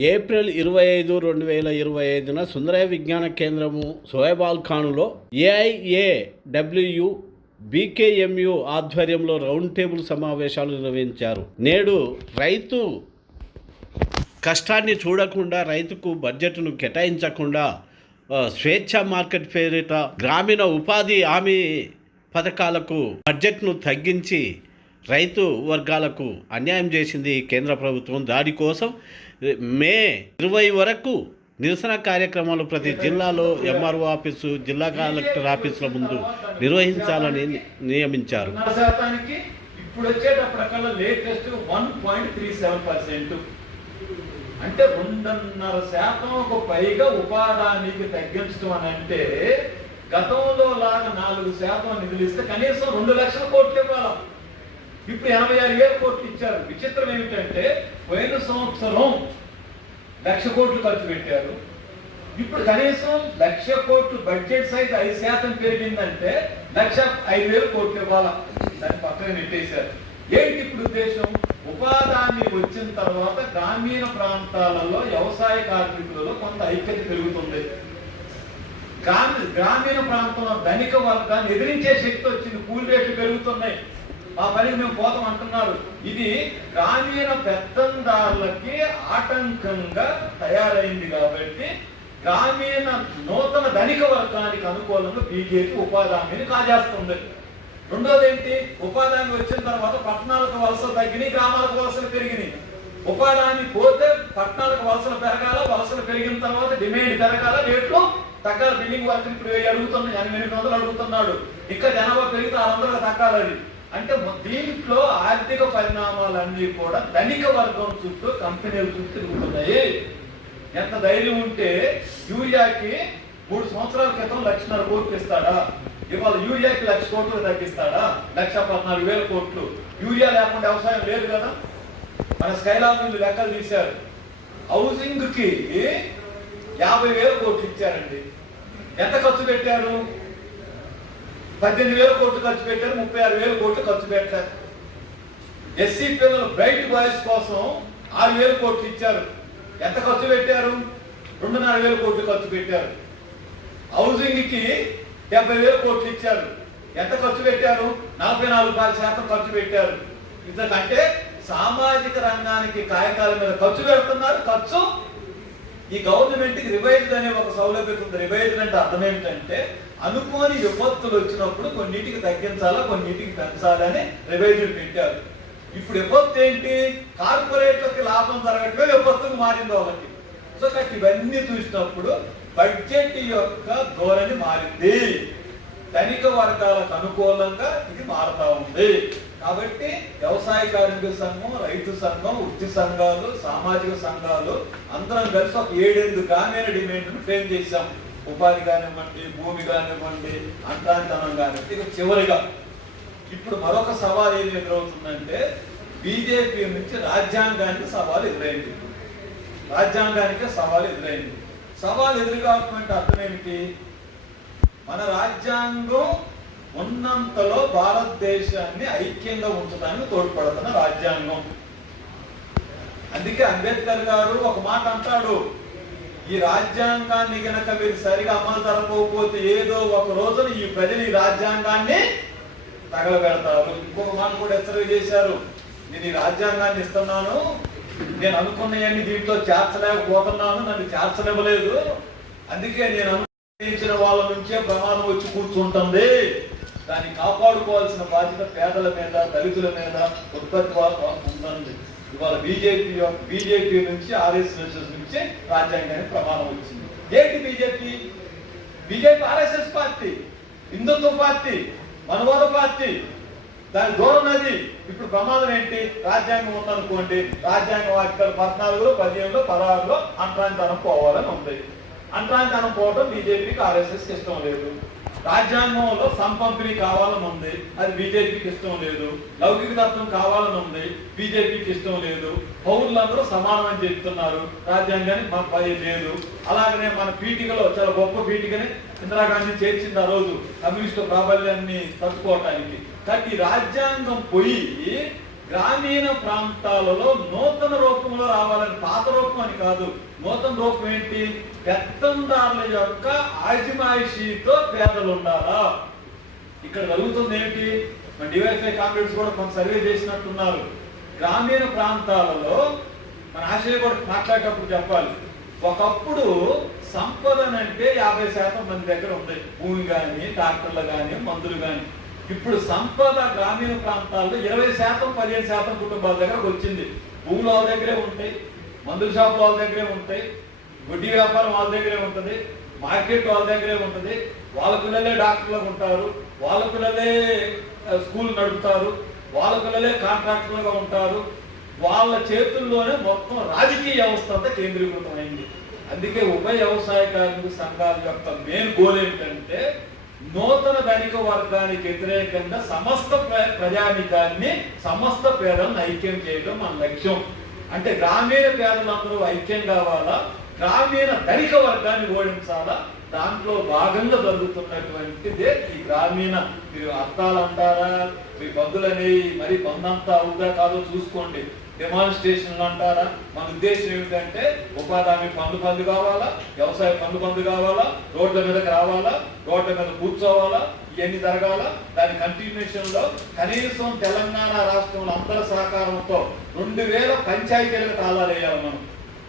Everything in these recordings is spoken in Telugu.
ఏప్రిల్ 25, 2025న సుందరయ్య విజ్ఞాన కేంద్రము సోయబాల్ ఖానులో ఏఐఏడబ్ల్యూ బీకేఎంయు ఆధ్వర్యంలో రౌండ్ టేబుల్ సమావేశాలు నిర్వహించారు. నేడు రైతు కష్టాన్ని చూడకుండా, రైతుకు బడ్జెట్ను కేటాయించకుండా స్వేచ్ఛ మార్కెట్ పేరిట గ్రామీణ ఉపాధి హామీ పథకాలకు బడ్జెట్ను తగ్గించి రైతు వర్గాలకు అన్యాయం చేసింది కేంద్ర ప్రభుత్వం. దానికోసం మే 20 వరకు నిరసన కార్యక్రమాలు ప్రతి జిల్లాలో ఎంఆర్ఓ ఆఫీసు, జిల్లా కలెక్టర్ ఆఫీసుల ముందు నిర్వహించాలని నియమించారు. ఇప్పుడు వచ్చేటప్పటికల్లా లేటెస్ట్ 1.37%, అంటే 2.5% పైగా ఉపాధానికి తగ్గించడం అని అంటే గతంలో లాగా 4% నిధులు ఇస్తే కనీసం 2 లక్షల కోట్లు ఇవ్వాలి. ఇప్పుడు 86,000 కోట్లు ఇచ్చారు. విచిత్రం ఏమిటంటే పోయిన సంవత్సరం 1,00,000 కోట్లు ఖర్చు పెట్టారు. ఇప్పుడు కనీసం 1,00,000 కోట్లు బడ్జెట్ సైజ్ 5% పెరిగిందంటే 1,05,000 కోట్లు ఇవ్వాలా, దాన్ని పక్కన నెట్టేశారు. ఏంటి ఇప్పుడు ఉద్దేశం? ఉపాధాన్ని వచ్చిన తర్వాత గ్రామీణ ప్రాంతాలలో వ్యవసాయ కార్మికులలో కొంత ఐక్యత పెరుగుతుంది. గ్రామీణ ప్రాంతంలో ధనిక వర్గాన్ని ఎదిరించే శక్తి వచ్చింది. కూలి రేట్లు పెరుగుతున్నాయి, ఆ పనికి మేము పోతాం అంటున్నారు. ఇది గ్రామీణ పెత్తందారులకి ఆటంకంగా తయారైంది. కాబట్టి గ్రామీణ నూతన ధనిక వర్గానికి అనుకూలంగా బీజేపీ ఉపాధి హామీని కాజేస్తుంది. రెండోది ఏంటి? ఉపాధి హామీ వచ్చిన తర్వాత పట్టణాలకు వలసలు తగ్గినాయి, గ్రామాలకు వలసలు పెరిగినాయి. ఉపాధి హామీ పోతే పట్టణాలకు వలసలు పెరగాల, వలసలు పెరిగిన తర్వాత డిమాండ్ పెరగాల, రేట్లు తగ్గాలి. బిల్డింగ్ వర్క్ ఇప్పుడు అడుగుతున్నాడు, 800 అడుగుతున్నాడు. ఇంకా జనాభా పెరిగితే 600 తగ్గాలి. అంటే దీంట్లో ఆర్థిక పరిణామాలన్నీ కూడా ధనిక వర్గం చుట్టూ, కంపెనీల చుట్టూ తిరుగుతున్నాయి. ఎంత ధైర్యం ఉంటే యూరియాకి 3 సంవత్సరాల క్రితం 1,00,000 కోట్లు ఇస్తాడా? ఇవాళ యూరియాకి 1,00,000 కోట్లు తగ్గిస్తాడా? 1,14,000 కోట్లు. యూరియా లేకుండా వ్యవసాయం లేదు కదా. మన స్కైలాబ్ నుండి లెక్కలు తీశారు. హౌసింగ్ కి 50,000 కోట్లు ఇచ్చారండి. ఎంత ఖర్చు పెట్టారు? 18,000 కోట్లు ఖర్చు పెట్టారు, 36,000 కోట్లు ఖర్చు పెట్టారు. ఎస్సీ పిల్లలు బ్రైట్ బాయ్స్ కోసం 6,000 కోట్లు ఇచ్చారు. ఎంత ఖర్చు పెట్టారు? 2,500 కోట్లు ఖర్చు పెట్టారు. హౌసింగ్ కి 70,000 కోట్లు ఇచ్చారు. ఎంత ఖర్చు పెట్టారు? 44% ఖర్చు పెట్టారు. ఇంతకంటే సామాజిక రంగానికి కాయకాల మీద ఖర్చు పెడుతున్నారు. ఖర్చు ఈ గవర్నమెంట్ కి రివైజ్డ్ అనే ఒక సౌలభ్యం ఉంది. రివైజ్డ్ అంటే అర్థం ఏమిటంటే అనుకోని విపత్తులు వచ్చినప్పుడు కొన్నిటికి తగ్గించాలా, కొన్నిటికి పెంచాలని రివైజ్డ్ పెట్టారు. ఇప్పుడు విపత్తు ఏంటి? కార్పొరేట్లకి లాభం జరగటమే విపత్తుకు మారింది ఒకటి. సో కాబట్టి ఇవన్నీ చూసినప్పుడు బడ్జెట్ యొక్క ధోరణి మారింది. ధనిక వర్గాలకు అనుకూలంగా ఇది మారుతా ఉంది. కాబట్టి వ్యవసాయ కార్మిక సంఘం, రైతు సంఘం, వృత్తి సంఘాలు, సామాజిక సంఘాలు అందరం కలిసి ఒక 7-8 గ్రామీణ డిమాండ్ను ఫ్రేమ్ చేశాం. ఉపాధి కానివ్వండి, భూమి కానివ్వండి, అంటాంతనం కానివ్వండి. ఇక చివరిగా ఇప్పుడు మరొక సవాల్ ఏది ఎదురవుతుందంటే బీజేపీ నుంచి రాజ్యాంగానికి సవాల్ ఎదురైంది. రాజ్యాంగానికే సవాల్ ఎదురైంది. సవాల్ ఎదురుగాటువంటి అర్థం ఏమిటి? మన రాజ్యాంగం ఉన్నంతలో భారతదేశాన్ని ఐక్యంగా ఉంచడానికి తోడ్పడుతున్న రాజ్యాంగం. అందుకే అంబేద్కర్ గారు ఒక మాట అంటాడు, ఈ రాజ్యాంగాన్ని గనక మీరు సరిగా అమలు జరపకపోతే ఏదో ఒక రోజున ఈ ప్రజలు ఈ రాజ్యాంగాన్ని తగలబెడతారు. ఇంకొక మాట కూడా హెచ్చరిక చేశారు, నేను ఈ రాజ్యాంగాన్ని ఇస్తున్నాను, నేను అనుకున్నవన్నీ దీంట్లో చేర్చలేకపోతున్నాను, నన్ను చేర్చనివ్వలేదు, అందుకే నేను అనుకున్న వాళ్ళ నుంచే ప్రమాదం వచ్చి కూర్చుంటుంది. దాన్ని కాపాడుకోవాల్సిన బాధ్యత పేదల మీద, దళితుల మీద, ఉత్పత్తి ఉంటుంది. ఇవాళ బీజేపీ నుంచి ఆర్ఎస్ఎస్ నుంచి రాజ్యాంగానికి ప్రమాదం వచ్చింది. ఏంటి బీజేపీ ఆర్ఎస్ఎస్ పార్టీ, హిందుత్వ పార్టీ, మనవాద పార్టీ, దాని ధోరణి. ఇప్పుడు ప్రమాదం ఏంటి? రాజ్యాంగం ఉందనుకోండి, రాజ్యాంగం ఆర్టికల్ 14, 15, 16లో అంటరానితనం పోవాలని ఉంది. అంటరానితనం పోవడం బీజేపీకి, ఆర్ఎస్ఎస్కి ఇష్టం లేదు. రాజ్యాంగంలో సంపంపిణీ కావాలని ఉంది, అది బీజేపీకి ఇష్టం లేదు. లౌకిక తత్వం కావాలని ఉంది, బీజేపీకి ఇష్టం లేదు. పౌరులందరూ సమానమని చెప్తున్నారు, రాజ్యాంగానికి మా పని లేదు. అలాగనే మన పీఠికలో చాలా గొప్ప పీఠికని ఇందిరాగాంధీ చేర్చింది ఆ రోజు కమ్యూనిస్టు ప్రాబల్యాన్ని తట్టుకోవటానికి. కానీ ఈ రాజ్యాంగం పోయి గ్రామీణ ప్రాంతాలలో నూతన రూపంలో రావాలని, పాత రూపం అని కాదు, నూతన రూపం ఏంటి? పెత్తందారుల యొక్క ఆజిమాయిషీతో పేదలు ఉండాలా. ఇక్కడ జరుగుతుంది ఏంటి? మన డివైఎఫ్ఐ కాంగ్రెస్ కూడా కొంత సర్వే చేసినట్టున్నారు. గ్రామీణ ప్రాంతాలలో మన ఆశయ కూడా మాట్లాడేటప్పుడు చెప్పాలి, ఒకప్పుడు సంపదనంటే 50% మంది దగ్గర ఉంది, భూమి కానీ, ట్రాక్టర్లు కానీ, మందులు కానీ. ఇప్పుడు సంపద గ్రామీణ ప్రాంతాల్లో 20%, 15% కుటుంబాల దగ్గరకు వచ్చింది. భూములు వాళ్ళ దగ్గరే ఉంటాయి, మందుల షాపులు వాళ్ళ దగ్గరే ఉంటాయి, వడ్డీ వ్యాపారం వాళ్ళ దగ్గరే ఉంటుంది, మార్కెట్ వాళ్ళ దగ్గరే ఉంటుంది. వాళ్ళ పిల్లలే డాక్టర్లకు ఉంటారు, వాళ్ళ పిల్లలే స్కూల్ నడుపుతారు, వాళ్ళ పిల్లలే కాంట్రాక్టర్లుగా ఉంటారు. వాళ్ళ చేతుల్లోనే మొత్తం రాజకీయ వ్యవస్థ అంతా కేంద్రీకృతమైంది. అందుకే ఉభయ వ్యవసాయ కార్మిక సంఘాల యొక్క మెయిన్ గోల్ ఏంటంటే నూతన ధనిక వర్గానికి వ్యతిరేకంగా సమస్త ప్రజానికాన్ని, సమస్త పేదలను ఐక్యం చేయడం మన లక్ష్యం. అంటే గ్రామీణ పేదలందరూ ఐక్యం కావాలా, గ్రామీణ ధనిక వర్గాన్ని ఓడించాలా. దాంట్లో భాగంగా జరుగుతున్నటువంటిదే ఈ గ్రామీణ, మీరు అర్థాలు అంటారా, మీ బంధువులని మరి బంధంతా అవుదా కాదో చూసుకోండి, డెమాన్స్ట్రేషన్లు అంటారా. మన ఉద్దేశం ఏమిటంటే ఉపాధి హామీ పనులు బంద్ కావాలా, వ్యవసాయ పనులు బంద్ కావాలా, రోడ్ల మీదకి రావాలా, రోడ్ల మీద కూర్చోవాలా, ఇవన్నీ జరగాల. దాని కంటిన్యూషన్ లో కనీసం తెలంగాణ రాష్ట్రంలో అందరి సహకారంతో 2000 పంచాయతీలకు తాళాలు వేయాలి. మనం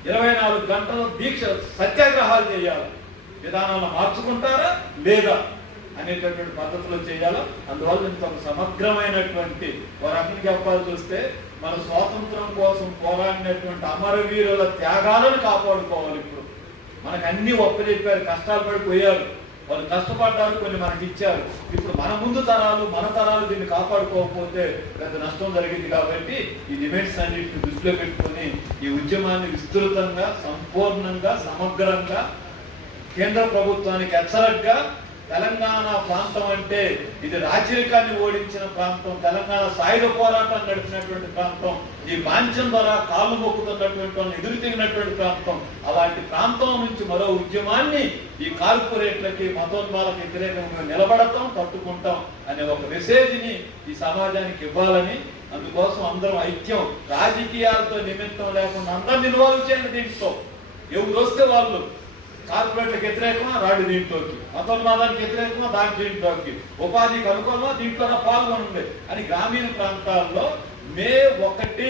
24 గంటలు దీక్ష సత్యాగ్రహాలు చేయాలి. విధానాలను మార్చుకుంటారా లేదా అనేటటువంటి పద్ధతిలో చేయాలా. అందువల్ల ఇంత సమగ్రమైనటువంటి ఒక రకంగా చెప్పాల్సి వస్తే మన స్వాతంత్రం కోసం పోరాడినటువంటి అమరవీరుల త్యాగాలను కాపాడుకోవాలి. ఇప్పుడు మనకు అన్ని ఒప్పచెప్పారు, కష్టాలు పడిపోయారు, వాళ్ళు కష్టపడ్డారు, కొన్ని మనకి ఇచ్చారు. ఇప్పుడు మన ముందు తరాలు, మన తరాలు దీన్ని కాపాడుకోకపోతే పెద్ద నష్టం జరిగింది. కాబట్టి ఈ డిమాండ్స్ అన్నింటిని దృష్టిలో పెట్టుకొని ఈ ఉద్యమాన్ని విస్తృతంగా, సంపూర్ణంగా, సమగ్రంగా కేంద్ర ప్రభుత్వానికి హెచ్చరికగా, తెలంగాణ ప్రాంతం అంటే ఇది రాచరికాన్ని ఓడించిన ప్రాంతం, తెలంగాణ సాయుధ పోరాటం నడిపినటువంటి ప్రాంతం, ఈ మాంచం ద్వారా కాళ్ళు మొక్కుతున్నటువంటి వాళ్ళని ఎదురు తిరిగినటువంటి ప్రాంతం. అలాంటి ప్రాంతం నుంచి మరో ఉద్యమాన్ని ఈ కార్పొరేట్లకి, మతోన్మాలకు వ్యతిరేకంగా నిలబడతాం, తట్టుకుంటాం అనే ఒక మెసేజ్ని ఈ సమాజానికి ఇవ్వాలని, అందుకోసం అందరం ఐక్యం, రాజకీయాలతో నిమిత్తం లేకుండా అందరిని ఇన్వాల్వ్ చేయండి. దీంట్లో ఎవరు వస్తే వాళ్ళు, కార్పొరేట్లకు వ్యతిరేకమా రాడు దీంట్లోకి, మతోన్మాదానికి వ్యతిరేకమా దాని దీంట్లోకి, ఉపాధికి అనుకూలమా దీంట్లోనే పాల్గొనండి అని గ్రామీణ ప్రాంతాల్లో మే 1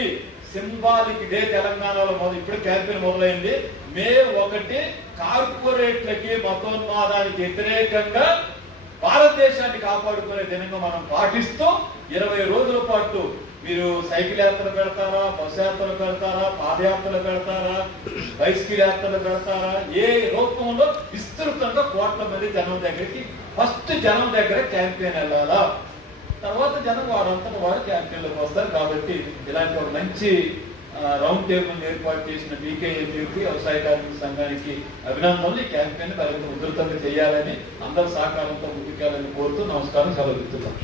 సింబాలిక్ డే తెలంగాణలో ఇప్పుడు క్యాంపెయిన్ మొదలైంది. మే 1 కార్పొరేట్లకి, మతోన్మాదానికి వ్యతిరేకంగా భారతదేశాన్ని కాపాడుకునే దినంగా మనం పాటిస్తూ 20 రోజుల పాటు మీరు సైకిల్ యాత్రలు పెడతారా, బస్ యాత్రలు పెడతారా, పాదయాత్రలు పెడతారా, బైసికల్ యాత్రలు పెడతారా, ఏ రూపంలో విస్తృతంగా కోట్ల మంది జనం దగ్గరికి, ఫస్ట్ జనం దగ్గర క్యాంపెయిన్ వెళ్ళాలా, తర్వాత జనం వారంతా వారు క్యాంపెయిన్లోకి వస్తారు. కాబట్టి ఇలాంటి ఒక మంచి రౌండ్ టేబుల్ ఏర్పాటు చేసిన బీకేఎంయూకి, వ్యవసాయ కార్మిక సంఘానికి అభినందనలు. ఈ క్యాంపెయిన్ మరింత ఉధృతంగా చేయాలని, అందరి సహకారంతో ముందుకెళ్ళాలని కోరుతూ నమస్కారం, సెలవు.